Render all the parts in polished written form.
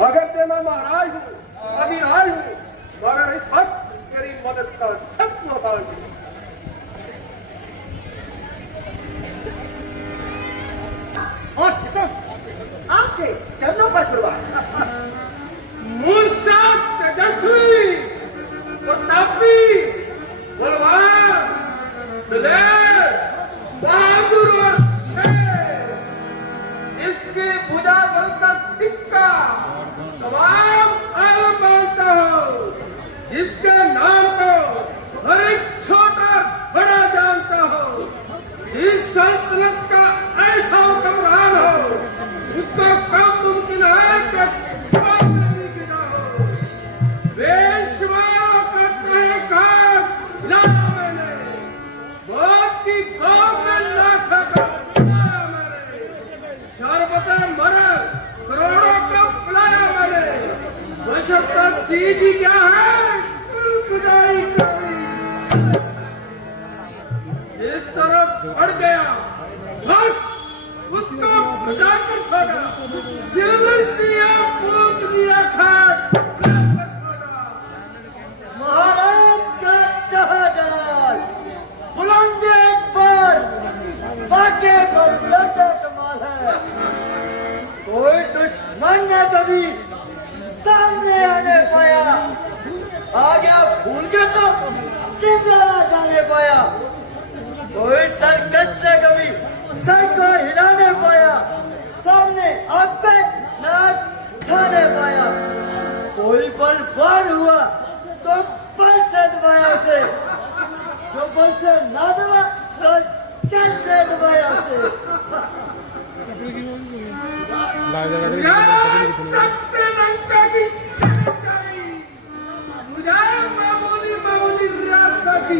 अगरचे मैं महाराज हूँ, अधिराज हूँ, मगर इस वक्त मेरी मदद का सख्त मोहताज हूँ। और जिस्म आपके चरणों पर कुर्बान। मूसा तेजस्वी, प्रतापी, बलवान, दलेर, बहादुर और शेर, जिसकी भुजा पर का सिक्का तमाम आलम मानता हो, जिसके नाम को हर एक छोटा बड़ा जानता हो, जिस सल्तनत का ऐसा हुक्मरान हो, उसको कब मुमकिन है कि कोई नहीं गिरा हो। बेशुमारों का तहखाक लाया मैंने, मौत की गोद में लाखों को सुलाया मैंने, शरबते मरर करोड़ों को पिलाया मैंने। मशक्कत चीज ही क्या है, खुदाई करी जिस तरफ बढ़ गया बस उसको बचाकर छोड़ा, जिलस दिया, फूंक दिया, खाक छोड़ा। महाराज का जहाँ जलाल, बुलंद अकबर, वाक़ई बंदर का कमाल है। कोई दुश्मन न कभी सामने आने पाया, आ गया भूल के तो चिंता जाने पाया। कोई सरकश ने कभी सर को हिलाने पाया, सामने आग पे नाक खाने पाया। कोई बलवान हुआ तो बल से दबाया उसे, जो बल से ना दबा तो चल से दबाया उसे। तख्ते लंका की सच्चाई, मुझे मामूली मामूली रियासत की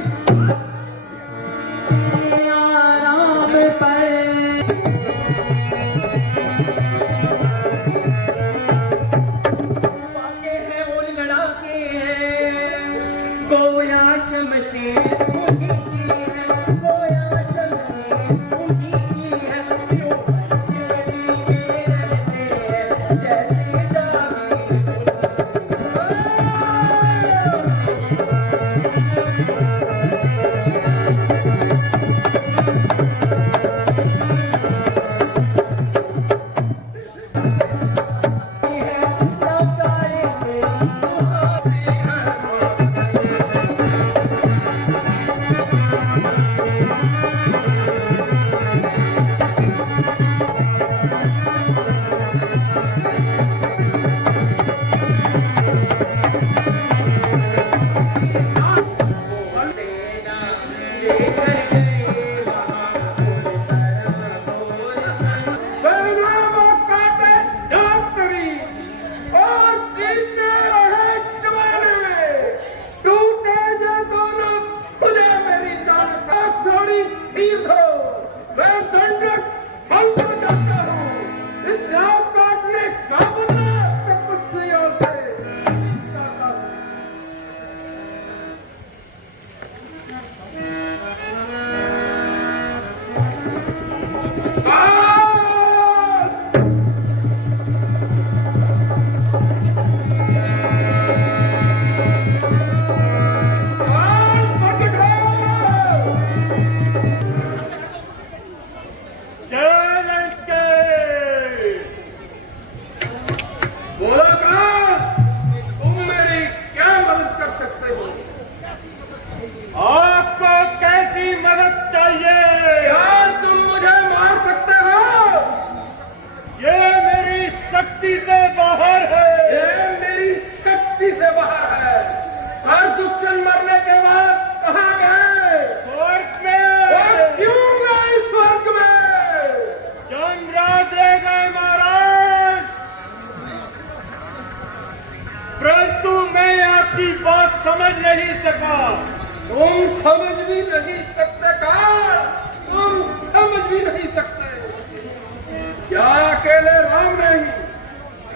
आराम पर पाके हैं वो लड़ाके हैं, गोया शमशेर उन्हीं की है, गोया शमशेर उन्हीं की है। क्यों बच्चे भी मेरे लगते हैं, जैसे जागे समझ नहीं सका। तुम समझ भी नहीं सकते का, तुम समझ भी नहीं सकते। क्या अकेले राम ने ही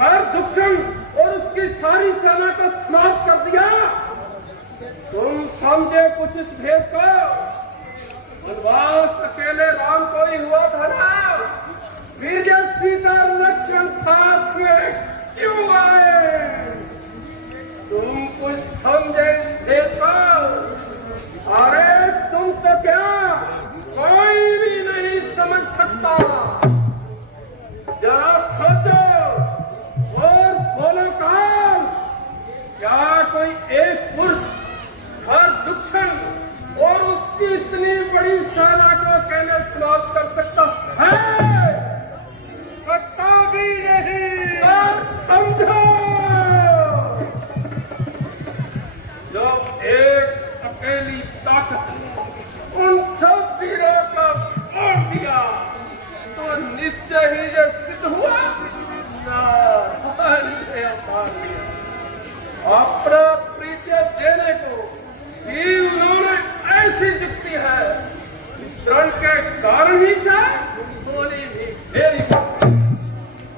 हर दुश्मन और उसकी सारी सेना को समाप्त कर दिया? तुम समझे कुछ इस भेद को? वनवास अकेले राम को ही हुआ था ना, फिर जब सीता लक्ष्मण साथ में क्यों आए? ठान लिया अपना परिचय देने को कि उन्होंने ऐसी जुक्ति है इस रण के कारण ही शायद गोली भी फेरी।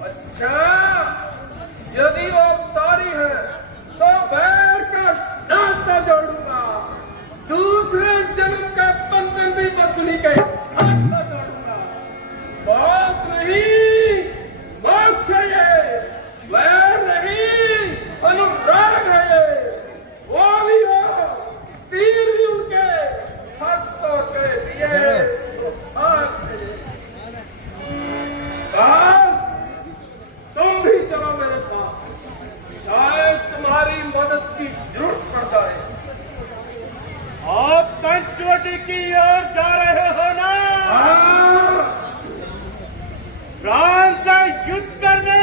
अच्छा, यदि वो तारी है तो बैर का नाता जोड़ूंगा, दूसरे जन्म का बंधन भी वसूली के हाथ में जोड़ूंगा। बात नहीं, मोक्ष है ये, वैर नहीं, अनुराग है ये। वो भी हो, तीर भी उनके हाथों के लिए सुहाग मिले। तुम भी चलो मेरे साथ, शायद तुम्हारी मदद की जरूरत पड़ जाए। आप पंचवटी की ओर जा रहे हो ना? हाँ राम से युद्ध करने।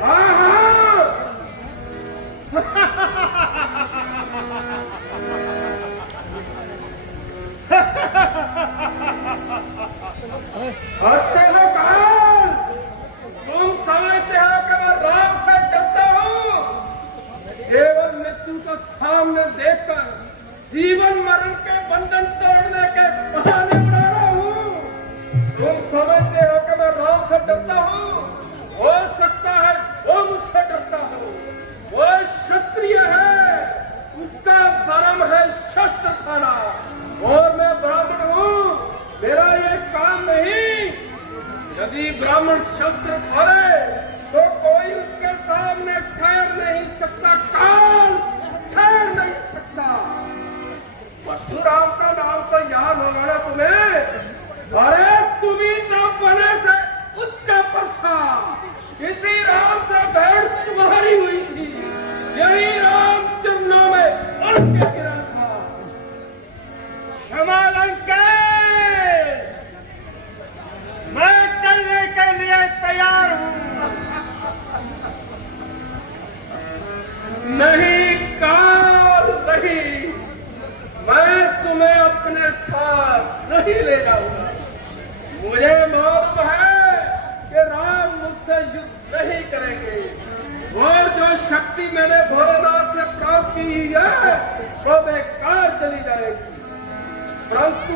हाँ हाँ। हंसते हो काल? तुम समझते हो कि मैं राम से डरता हूँ? केवल मृत्यु को सामने देखकर जीवन मरण के बंधन तोड़ने के बहाने उड़ा रहा हूँ। तुम समझते हो कि मैं राम से डरता हूँ? हो सकता है वो मुझसे डरता हो। वो क्षत्रिय है, उसका धर्म है शस्त्र खाना, और मैं ब्राह्मण हूँ, मेरा ये काम नहीं। यदि ब्राह्मण शस्त्र खाए तो कोई उसके सामने ठहर नहीं सकता, काल ठहर नहीं सकता। परशुराम का नाम तो याद होगा ना तुम्हें? अरे तुम ही तो बने थे उसका परछा। इसी राम से भेंट तुम्हारी हुई थी, यही राम चरणों में उड़ के गिरा था। क्षमा लंकेश, मैं चलने के लिए तैयार हूँ। नहीं काल नहीं, मैं तुम्हें अपने साथ नहीं ले जाऊंगा। मुझे मालूम है कि राम मुझसे युद्ध नहीं करेंगे। वो जो शक्ति मैंने भोलेनाथ से प्राप्त की है वो बेकार चली जाएगी। परंतु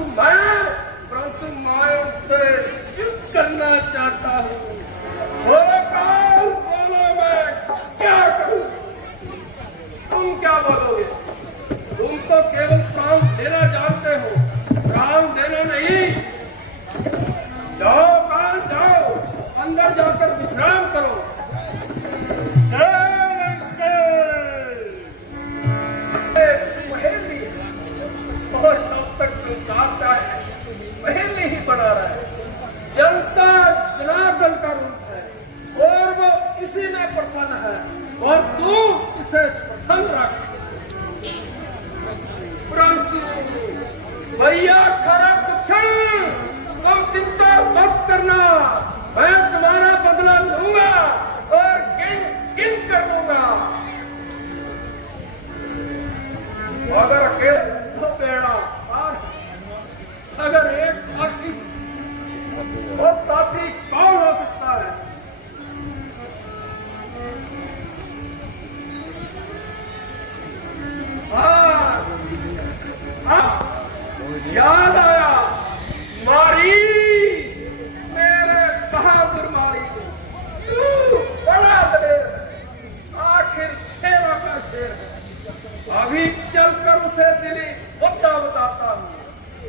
मैं उनसे युद्ध करना चाहता हूँ। वो काल बोलो, मैं क्या करूँ? तुम क्या बोलोगे? तुम तो केवल प्राण देना जानते हो, प्राण देना नहीं। जाओ काल जाओ, अंदर जाकर विश्राम करो। पहेली है, और जब तक संसार चाहे पहेली ही बना रहा है। जनता जनार्दन का रूप है और वो इसी में प्रसन्न है, और तू इसे प्रसन्न रख। परंतु भैया खरा कुछ, तुम चिंता मत करना, मैं तुम्हारा बदला लूंगा और गिन गिन कर दूंगा। अगर अकेले तो बेड़ा पार, अगर एक साथी, वो साथी कौन हो सकता है? याद आया, मारी मेरे बहादुर मारी, तू बड़ा दलेर है, आखिर शेरों का शेर है। अभी चलकर उसे दिली मुद्दा बताता हूँ,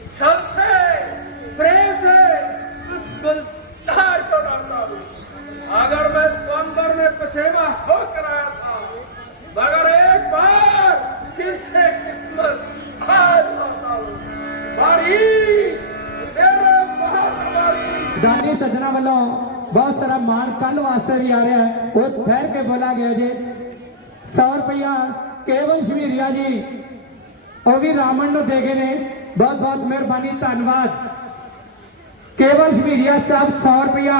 छल से प्रेम से उस गुलदार को डालता हूँ। अगर मैं स्वयंवर में पसेवा होकर आया था, मगर एक बार फिर से किस्मत हार जाता हूँ। गांधी सज्जना वालों बहुत सारा मान कल वास्ते भी आ रहा है, वो ठहर के बोला गया जी। 100 रुपया केवल शमीरिया जी वो भी रामन नु दे गए ने, बहुत बहुत मेहरबानी, धन्यवाद। केवल शमीरिया साहब 100 रुपया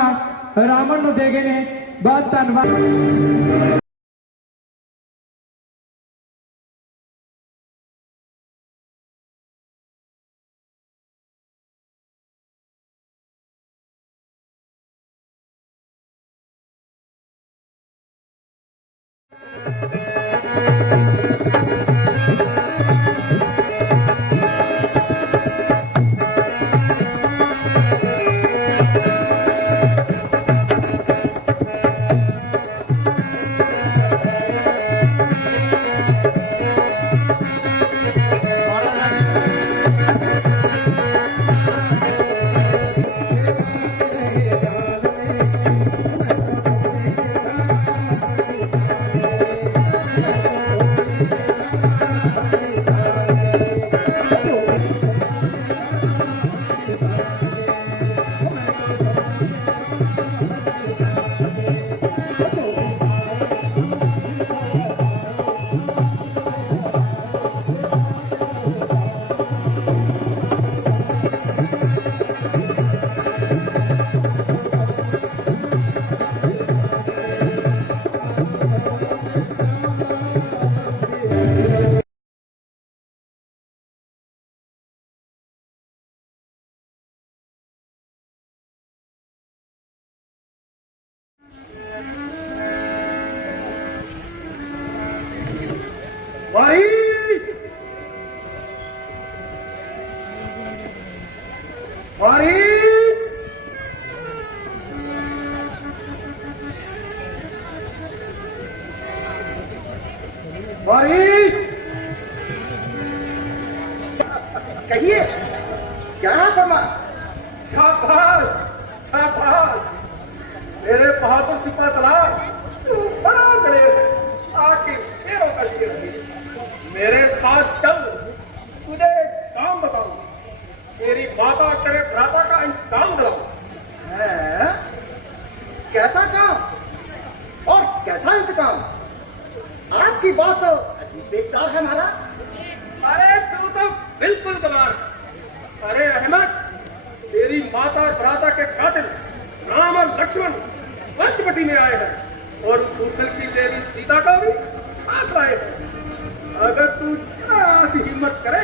रामन नु दे गए ने, बहुत धन्यवाद। भाई भाई भाई कहिए क्या है फरमान? शाबाश शाबाश मेरे बहादुर सिपा सलार तू बड़ा दलेर है आखिर शेरों का शेर है मेरे साथ चल तुझे एक काम बताऊं तेरी माता तेरे भ्राता का इंतकाम दिलाऊं हैं? कैसा काम और कैसा इंतकाम? आपकी बात तो अजीब बेकार है महाराज। अरे तू तो बिल्कुल गवार अरे अहमद तेरी माता और भ्राता के कातिल राम और लक्ष्मण पंचवटी में आए हैं और उस हुस्न की देवी सीता का भी साथ लाए हैं अगर तू जरा सी हिम्मत करे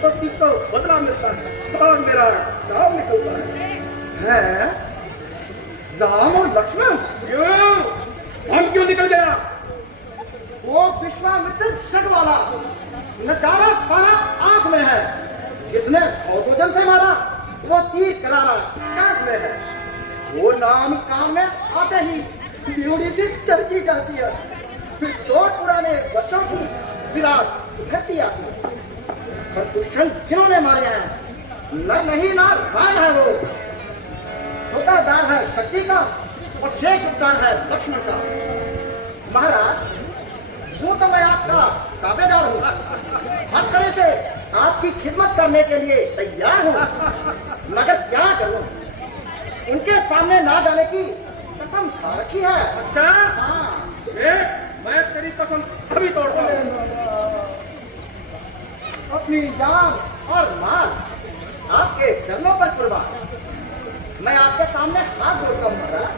तो तुझको बदला मिलता है और मेरा दाव निकलता है राम और लक्ष्मण क्यों हम क्यों निकल गया वो विश्वामित्र शक वाला नचारा सारा आंख में है जिसने सौजन से मारा वो तीर करारा कांख में है वो नाम काम में आते ही ब्यूटी सी चढ़ती जाती है फिर चोट पुराने वर्षों की विराट उभरती आती है पर दुष्मन जिन्होंने मारे हैं न नहीं ना राम है वो ठोकादार है शक्ति का और शेष उपकार है लक्ष्मण का महाराज वो तो मैं आपका ताबेदार हूँ हर तरह से आपकी खिदमत करने के लिए तैयार हूँ मगर क्या करूँ उनके सामने ना जाने की कसम खा रखी है। अच्छा हाँ मैं तेरी कसम कभी तोड़ता हूँ अपनी जान और माल आपके चरणों पर कुर्बान मैं आपके सामने हाथ जोड़ता हूँ महाराज।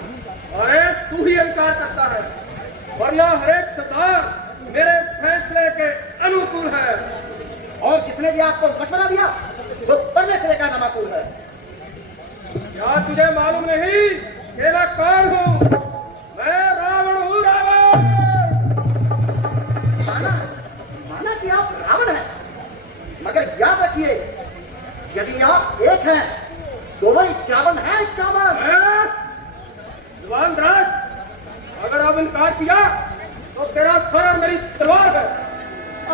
अरे तू ही इनकार करता है वरना हरेक सरदार मेरे फैसले के अनुकूल है और जिसने भी आपको मशवरा दिया वो पहले से लेकर नामाकूल है। क्या तुझे मालूम नहीं कि मैं कौन हूँ मैं रावण हूँ रावण माना माना कि आप रावण हैं मगर याद रखिए यदि आप एक हैं तो वो 51 है 51। जुबान दराज अगर अब इनकार किया तो तेरा सर और मेरी तलवार है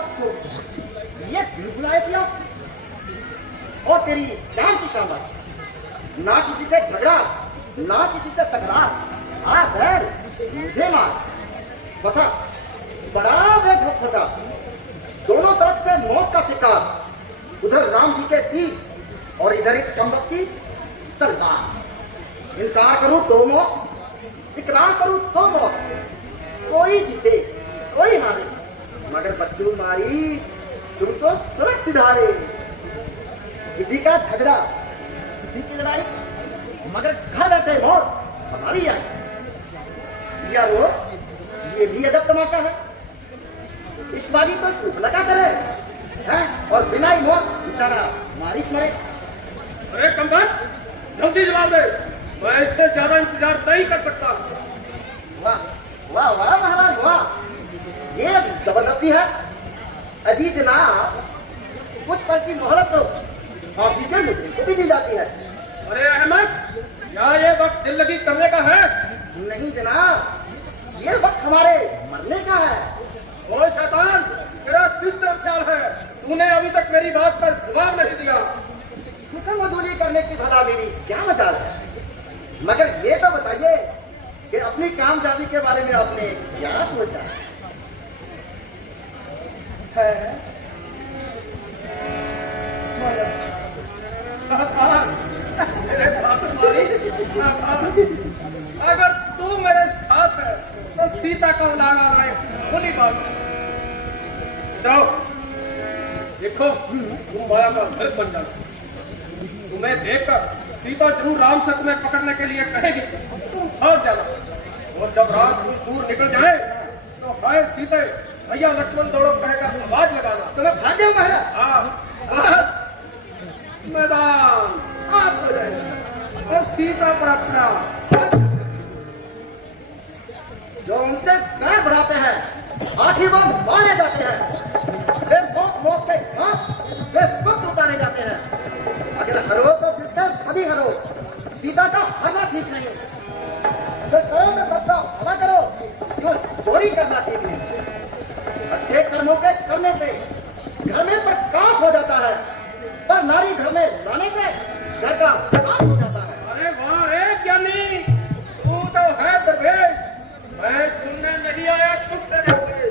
अफसोस ये बिल्कुल आए किया और तेरी जान की शाबाश ना किसी से झगड़ा ना किसी से तकरार आ बैर मुझे मार फंसा बड़ा बेघर फंसा दोनों तरफ से मौत का शिकार उधर राम जी के तीर और इधर इस कमबख्त की तलवार इनकार करूं तो मौत इकरार करूं तो मौत कोई जीते कोई हारे मगर बच्चों मारी तुम तो सुरक्षित हारे किसी का झगड़ा किसी की लड़ाई मगर घर बैठे मौत हमारी आई यारो ये भी अजब तमाशा है इश्कबाजी तो सूख लगा करे हैं और बिना ही मौत बेचारा मारी मरे। अरे कमबख्त जल्दी जवाब दे मैं इससे ज्यादा इंतजार नहीं कर सकता वाह वाह वाह महाराज वाह जबरदस्ती है। अजी जनाब, कुछ पल की मोहलत तो फांसी के मुझे को भी दी जाती है। अरे अहमद, क्या ये वक्त दिल लगी करने का है? नहीं जनाब, ये वक्त हमारे मरने का है। ओ शैतान, तेरा किस तरफ ख्याल है? तूने अभी तक मेरी बात पर जवाब नहीं दिया। हुक्म वसूली करने की भला मेरी क्या मजाल है, मगर ये तो बताइए कि अपनी कामयाबी के बारे में आपने क्या सोचा है? शैतान, मेरे बात मारी। शैतान, अगर तू मेरे साथ है तो सीता का लागा लाए, खुली बात है। जाओ, देखो तुम माया का मृत बन जाओ। तुम्हें देखकर सीता जरूर राम से तुम्हें पकड़ने के लिए कहेगी, तुम भाग जाना। और जब रात कुछ दूर निकल जाए तो हाय सीते, भैया लक्ष्मण दौड़ो कहकर आवाज लगाना। तो मैं भाग जाऊं महाराज? हाँ, बस मैदान साफ हो जाएगा और सीता पर अपना जो उनसे पैर बढ़ाते हैं आखिर वो मारे जाते हैं। वे मौत के घाट वे वक्त उतारे जाते हैं। अगर हरो तो दिल से कभी हरो, सीता का हरना ठीक नहीं। जो करो तो सबका भला करो, जो चोरी करना ठीक नहीं। अच्छे कर्मों के करने से घर में प्रकाश हो जाता है, पर नारी घर में लाने से घर का प्रकाश हो जाता है। अरे वाह ए ज्ञानी, तू तो है दरवेश। मैं सुनने नहीं आया तुझसे निर्देश।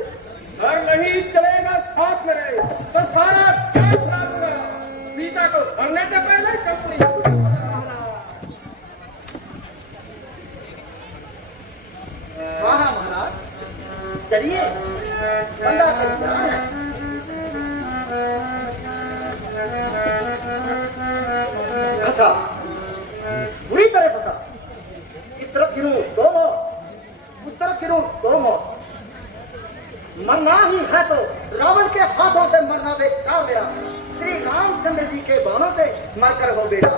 घर नहीं चलेगा साथ मेरे तो सारा काम करूंगा। सीता को भरने से पहले कंपनी हाँ हाँ महाराज, चलिए बंदा तैयार है। फंसा, बुरी तरह फंसा। इस तरफ गिरूं दो मौत, उस तरफ गिरूं दो मौत। मरना ही है तो रावण के हाथों से मरना बेकार गया। श्री रामचंद्र जी के बाणों से मरकर हो बेटा।